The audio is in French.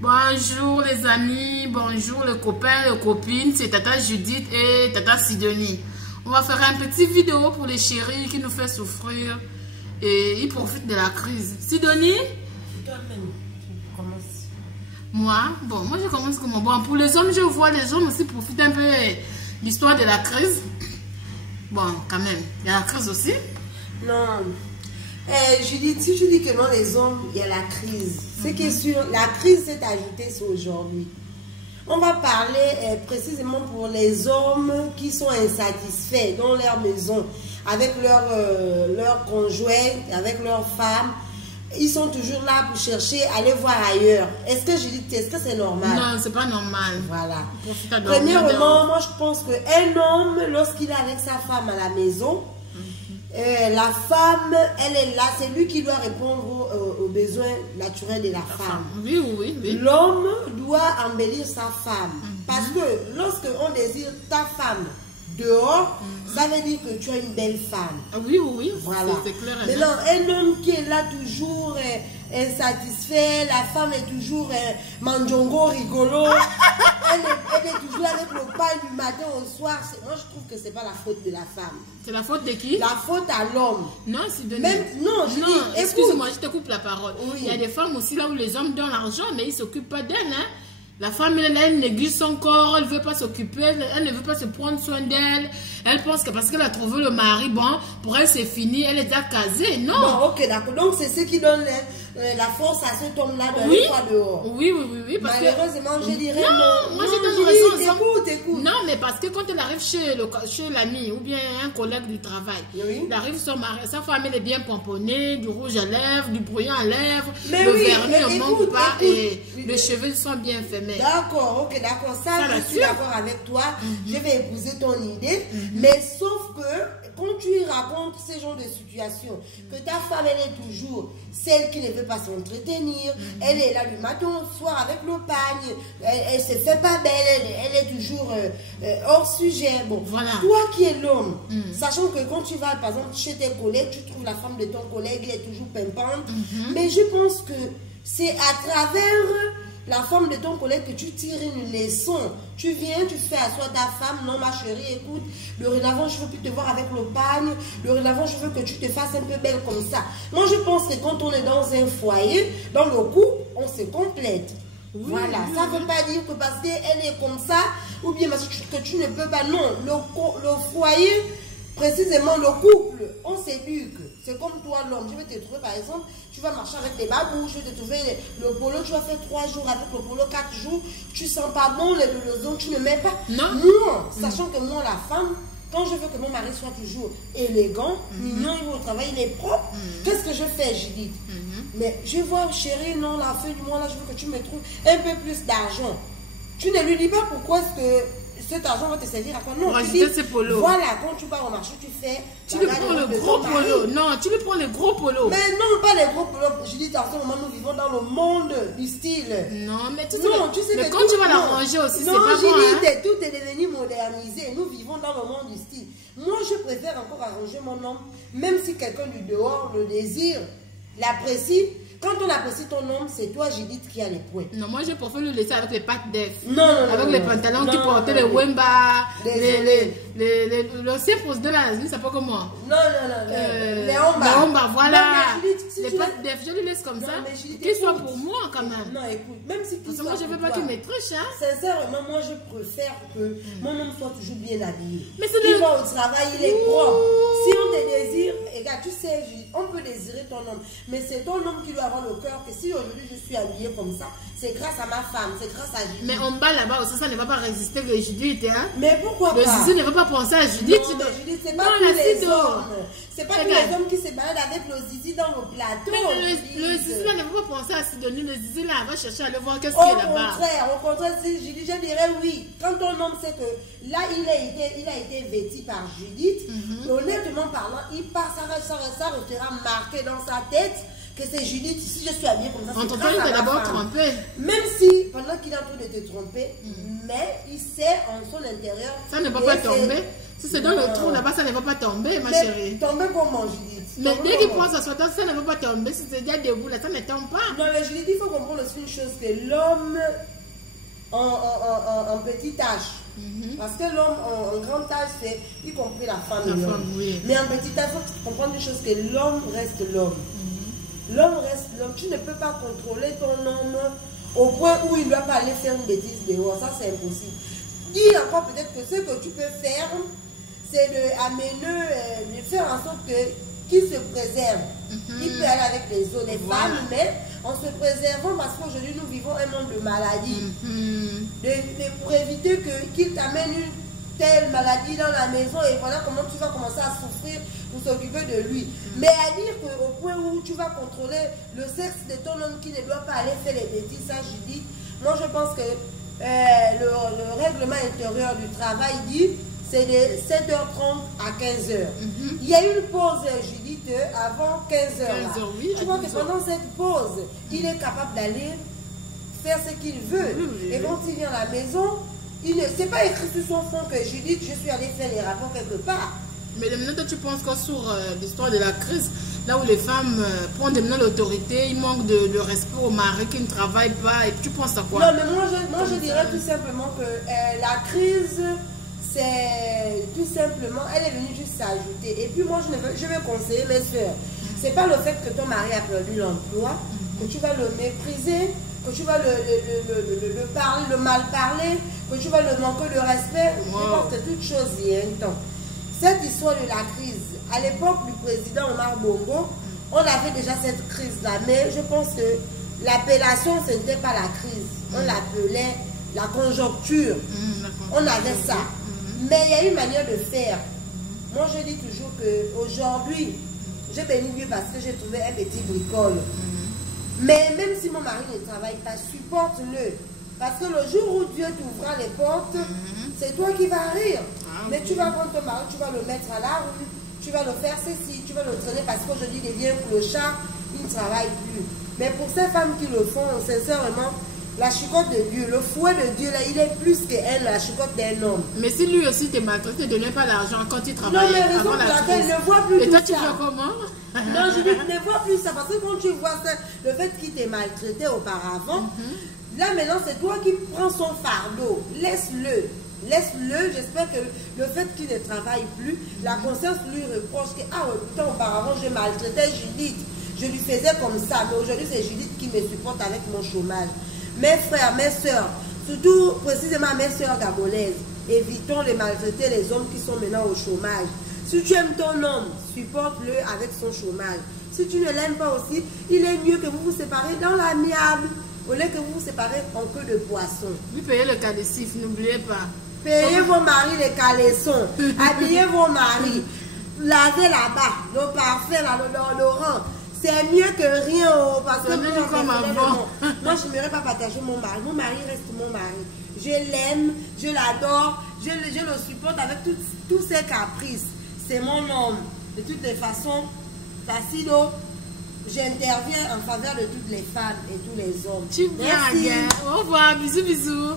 Bonjour les amis, bonjour les copains, les copines, c'est Tata Judith et Tata Sidonie. On va faire un petit vidéo pour les chéris qui nous fait souffrir et ils profitent de la crise. Sidonie? Toi-même, tu commences. Moi je commence comment? Bon, pour les hommes, je vois les hommes aussi profitent un peu de l'histoire de la crise. Bon, quand même, il y a la crise aussi. Non. Judith, si je dis que non, les hommes, il y a la crise. Ce qui est sûr, la crise s'est ajoutée sur aujourd'hui. On va parler précisément pour les hommes qui sont insatisfaits dans leur maison, avec leur conjoint, avec leur femme. Ils sont toujours là pour chercher, aller voir ailleurs. Est-ce que Judith, est-ce que c'est normal? Non, c'est pas normal. Voilà. Premièrement, moi je pense qu'un homme, lorsqu'il est avec sa femme à la maison, la femme, elle est là, c'est lui qui doit répondre aux besoins naturels de la femme. Oui. L'homme doit embellir sa femme. Parce que lorsque on désire ta femme dehors, ça veut dire que tu as une belle femme. Oui. Voilà. C'est clair. Maintenant, un homme qui est là toujours insatisfait, la femme est toujours mandjongo, rigolo, elle est toujours avec le pain du matin au soir. Moi, je trouve que c'est pas la faute de la femme. C'est la faute de qui? La faute à l'homme. Non, c'est de Non, excuse-moi, je te coupe la parole. Oui. Il y a des femmes aussi là où les hommes donnent l'argent, mais ils ne s'occupent pas d'elles. Hein? La femme, elle néglige son corps, elle ne veut pas s'occuper, elle ne veut pas se prendre soin d'elle. Elle pense que parce qu'elle a trouvé le mari, bon, pour elle c'est fini, elle est déjà casée. Non. Bon, ok, d'accord. Donc c'est ce qui donne la force à cet homme-là de aller voir dehors. Oui. Parce malheureusement, je dirais non. Moi, je t'écoute. Non, mais parce que quand elle arrive chez l'ami ou bien un collègue du travail, elle arrive sa femme, elle est bien pomponnée, du rouge à lèvres, du brouillon à lèvres, le vernis ne manque pas et les cheveux sont bien faits. D'accord, ok, d'accord. Ça, je suis d'accord avec toi. Je vais épouser ton idée. Mais sauf que quand tu racontes ce genre de situation, que ta femme, elle est toujours celle qui ne veut pas s'entretenir, elle est là du matin au soir avec le pagne, elle se fait pas belle, elle est toujours hors sujet. Bon, voilà. Toi qui es l'homme, sachant que quand tu vas, par exemple, chez tes collègues, tu trouves la femme de ton collègue, elle est toujours pimpante. Mais je pense que c'est à travers la femme de ton collègue que tu tires une leçon. Tu viens, tu fais asseoir ta femme. Non, ma chérie, écoute, dorénavant, je veux plus te voir avec le pagne. Dorénavant, je veux que tu te fasses un peu belle comme ça. Moi, je pense que quand on est dans un foyer, dans le couple, on se complète. Voilà, ça ne veut pas dire que parce qu'elle est comme ça, ou bien parce que tu ne peux pas. Non, le foyer, précisément le couple, on s'éduque. C'est comme toi l'homme, je vais te trouver par exemple, tu vas marcher avec des babous, je vais te trouver le polo, tu vas faire 3 jours avec le polo, 4 jours, tu sens pas bon, le blouson, tu ne mets pas. Non. Sachant que moi la femme, quand je veux que mon mari soit toujours élégant, mignon, il va au travail, il est propre, qu'est-ce que je fais, Judith? Mais je vois, chérie, non, la fin du mois là, je veux que tu me trouves un peu plus d'argent. Tu ne lui dis pas pourquoi est-ce que cet argent va te servir à quoi? Non, tu dis, voilà, quand tu pars au marché, tu fais. Tu lui prends le gros polo. Non, tu lui prends les gros polos. Mais non, pas les gros polos. Je dis, en ce moment, nous vivons dans le monde du style. Non, mais tu sais mais quand tu vas l'arranger aussi, c'est pas bon. Non, tout est devenu modernisé. Nous vivons dans le monde du style. Moi, je préfère encore arranger mon homme, même si quelqu'un du dehors le désire, l'apprécie. Quand on apprécie ton homme, c'est toi, Judith, qui a les points. Non, moi, je préfère le laisser avec les pattes d'œuf. Non. Avec les pantalons qui portaient les wemba, l'ancien président de la Nazie, c'est pas comment? Non. Les homba, voilà. Les pattes d'œuf, je les laisse comme ça. Qu'ils soient pour moi, quand même. Non, écoute, même si parce que moi, je veux pas qu'il me triche, hein. Sincèrement, moi, je préfère que mon homme soit toujours bien habillé. Mais c'est il va au travail, il est propre. Si on te désire, regarde, tu sais, on peut désirer ton homme, mais c'est ton homme qui doit avoir le cœur que si aujourd'hui je suis habillée comme ça, c'est grâce à ma femme, c'est grâce à Judith. Mais en bas là-bas aussi, ça ne va pas résister que Judith, hein. Mais pourquoi pas? Le zizi ne va pas penser à Judith. Non, Judith, c'est pas tous les hommes. C'est pas tous les hommes qui se baladent avec le zizi dans le plateau. Mais le zizi là ne va pas penser à Sidonie. Le zizi là, elle va chercher à aller voir qu'est-ce qu'il y a là-bas. Au contraire, si Judith, je dirais oui. Quand ton homme sait que là, il a été vêtu par Judith, honnêtement parlant, il part, ça restera marqué dans sa tête que c'est Judith. Si je suis habillée comme ça, c'est grâce à ma d'abord femme. trompé. Même si, pendant qu'il est en train de te tromper, mais il sait en son intérieur. Ça ne va pas tomber. Si c'est dans le trou là-bas, ça ne va pas tomber, ma chérie. Tomber comment, Judith? Mais dès qu'il prend sa sortie, ça ne va pas tomber. Si c'est déjà debout, là, ça ne tombe pas. Non, mais je lui dis, il faut comprendre aussi une chose, que l'homme en petite âge, parce que l'homme en grand âge, c'est y compris la femme. Oui. Mais en petit âge, il faut comprendre une chose, que l'homme reste l'homme. L'homme reste l'homme. Tu ne peux pas contrôler ton homme au point où il ne doit pas aller faire une bêtise dehors. Ça, c'est impossible. Dis encore peut-être que ce que tu peux faire, c'est de faire en sorte qu'il se préserve. Il peut aller avec les autres, les femmes, mais en se préservant, parce qu'aujourd'hui nous vivons un monde de maladies. Pour éviter qu'il t'amène une telle maladie dans la maison et voilà comment tu vas commencer à souffrir pour s'occuper de lui. Mais à dire qu'au point où tu vas contrôler le sexe de ton homme qui ne doit pas aller faire les bêtises, ça Judith, moi je pense que le règlement intérieur du travail dit c'est de 7h30 à 15h. Il y a une pause, Judith, avant 15h. Oui, tu vois que pendant cette pause, il est capable d'aller faire ce qu'il veut. Et quand il vient à la maison, c'est pas écrit sur son fond que Judith, je suis allée faire les rapports quelque part. Mais maintenant, tu penses que sur l'histoire de la crise, là où les femmes prennent maintenant l'autorité, ils manquent de respect au mari qui ne travaille pas, et tu penses à quoi? Non, mais moi je dirais tout simplement que la crise, c'est tout simplement, elle est venue juste s'ajouter. Et puis moi, je vais conseiller mes soeurs. C'est pas le fait que ton mari a perdu l'emploi, que tu vas le mépriser, que tu vas le mal parler, que tu vas le manquer de respect. Je pense que toute chose y est un temps. Cette histoire de la crise, à l'époque du président Omar Bongo, on avait déjà cette crise-là, mais je pense que l'appellation, ce n'était pas la crise. On l'appelait la conjoncture. On avait ça. Mais il y a une manière de faire. Moi, je dis toujours qu'aujourd'hui, je bénis Dieu parce que j'ai trouvé un petit bricole. Mais même si mon mari ne travaille pas, supporte-le. Parce que le jour où Dieu t'ouvrira les portes, c'est toi qui vas rire. Mais tu vas prendre ton mari, tu vas le mettre à la rue, tu vas le faire ceci, tu vas le traîner parce qu'aujourd'hui il devient clochard, il ne travaille plus. Mais pour ces femmes qui le font, sincèrement, la chicotte de Dieu, le fouet de Dieu, là, il est plus qu'elle, la chicotte d'un homme. Mais si lui aussi t'es maltraité, ne donnait pas l'argent quand il travaillait. Non, mais raison pour laquelle ne voit plus. Et toi, tu fais comment? Non, je dis, ne vois plus ça. Parce que quand tu vois ça, le fait qu'il t'ait maltraité auparavant, là maintenant, c'est toi qui prends son fardeau. Laisse-le. Laisse-le. J'espère que le fait qu'il ne travaille plus, la conscience lui reproche que, ah, putain, auparavant, je maltraitais Judith. Je lui faisais comme ça. Mais aujourd'hui, c'est Judith qui me supporte avec mon chômage. Mes frères, mes soeurs, surtout précisément mes soeurs gabonaises, évitons de maltraiter les hommes qui sont maintenant au chômage. Si tu aimes ton homme, supporte-le avec son chômage. Si tu ne l'aimes pas aussi, il est mieux que vous vous séparez dans l'amiable, au lieu que vous vous séparez en queue de poisson. Vous payez le calcif, n'oubliez pas. Payez vos maris les caleçons, habillez vos maris, lavez là-bas, le parfum, l'odorant. C'est mieux que rien, parce que moi, je n'aimerais pas partager mon mari. Mon mari reste mon mari. Je l'aime, je l'adore, je le supporte avec tous ses caprices. C'est mon homme. De toutes les façons, Tassido, j'interviens en faveur de toutes les femmes et tous les hommes. Tu viens, au revoir, bisous, bisous.